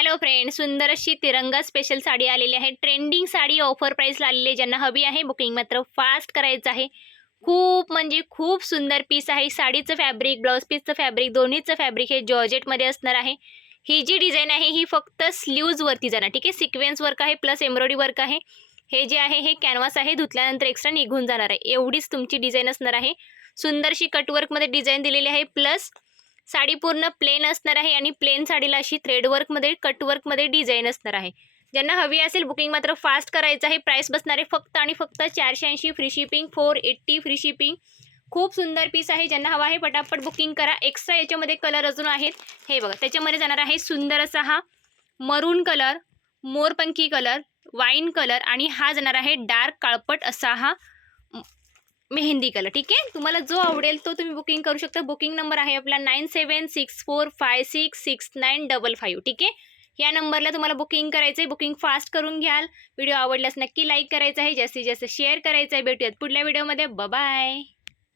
Hello friend, सुंदर अशी तिरंगा स्पेशल साडी आलेली आहे. ट्रेंडिंग साडी ऑफर प्राइसला आलेली आहे. ज्यांना हवी आहे बुकिंग मात्र फास्ट करायचं आहे. खूप म्हणजे खूप सुंदर पीस आहे. साडीचं फॅब्रिक, ब्लाउज पीसचं फॅब्रिक, दोन्हीचं फॅब्रिक हे जॉर्जेटमध्ये असणार आहे. ही जी डिझाईन आहे ही फक्त स्लीव्जवरती जाणार, ठीक आहे. सिक्वेन्स वर्क आहे प्लस एम्ब्रॉयडरी वर्क आहे. हे जे आहे हे कॅनव्हास आहे, धुतल्यानंतर एक्स्ट्रा निघून जाणार आहे. एवढीच तुमची डिझाईन असणार आहे. सुंदरशी कटवर्कमध्ये डिझाईन दिलेली आहे. प्लस साडी पूर्ण प्लेन असणार आहे आणि प्लेन साडीला अशी थ्रेडवर्कमध्ये कटवर्कमध्ये डिझाईन असणार आहे. ज्यांना हवी असेल बुकिंग मात्र फास्ट करायचं आहे. प्राईस बसणार आहे फक्त आणि फक्त 480 फ्री शिपिंग, 480 फ्री शिपिंग. खूप सुंदर पीस आहे. ज्यांना हवा आहे पटापट बुकिंग करा. एक्स्ट्रा याच्यामध्ये कलर अजून आहेत. हे बघा, त्याच्यामध्ये जाणार आहे सुंदर असा हा मरून कलर, मोरपंखी कलर, वाईन कलर आणि हा जाणार आहे डार्क काळपट असा हा मेहंदी कलर. ठीक आहे, तुम्हाला जो आवडेल तो तुम्ही बुकिंग करू शकता. बुकिंग नंबर आहे आपला 9764566955. ठीक आहे, या नंबरला तुम्हाला बुकिंग करायचं आहे. बुकिंग फास्ट करून घ्याल. व्हिडिओ आवडल्यास नक्की लाईक करायचा आहे, जास्तीत जास्त शेअर करायचं आहे. भेटूयात पुढल्या व्हिडिओमध्ये. बाय.